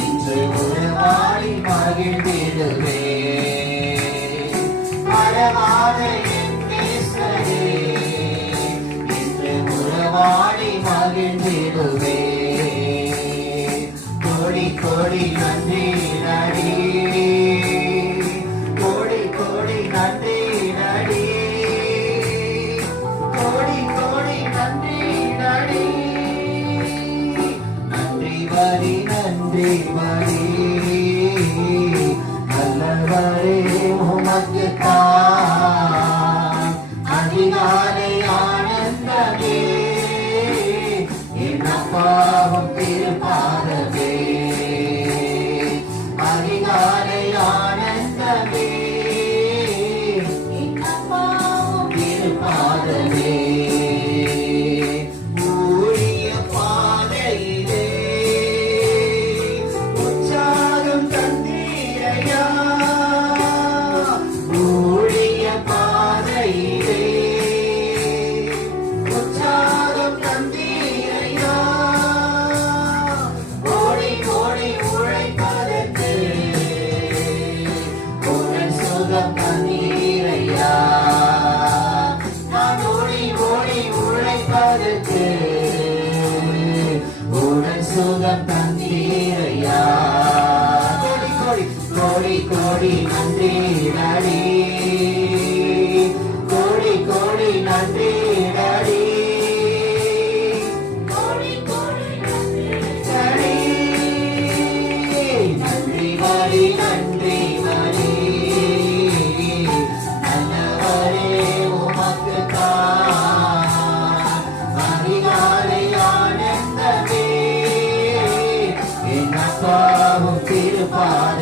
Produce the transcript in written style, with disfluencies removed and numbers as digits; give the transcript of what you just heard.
இன்று உறவாடி மகிழ்ந்திடுவே மறவாத என் நேசரே இன்று உறவாடி மகிழ்ந்திடுவே கோடி கோடி நன்றி நடி கோடி கோடி நன்றி நடி கோடி கோடி நன்றி நடி நன்றி வரி நன்றி வரி நல்லவரே உமக்குத்தான் அதிகாலை ஆனந்தமே என் அப்பாவும் திருப்பாதமே அதிகாலை ஆனந்தமே என் அப்பாவும் திருப்பாதமே ஊழிய பாதையிலே உற்சாகம் தந்தீரையா ஊழிய பாதையிலே உற்சாகம் தந்தீரையா கோடி கோடி உழைப்பதற்கு உடன் சுகம் தந்தீரையா நான் ஓடி ஓடி உழைப்பதற்கு உடன் சுகம் தந்தீரையா கோடி கோடி கோடி கோடி நன்றி நடி கோடி கோடி நன்றி நடி கோடி கோடி நன்றி நன்றி வரி நன்றி வரி நல்லவரே உமக்குத்தான் அதிகாலை ஆனந்தமே என் அப்பாவும் திருப்பாத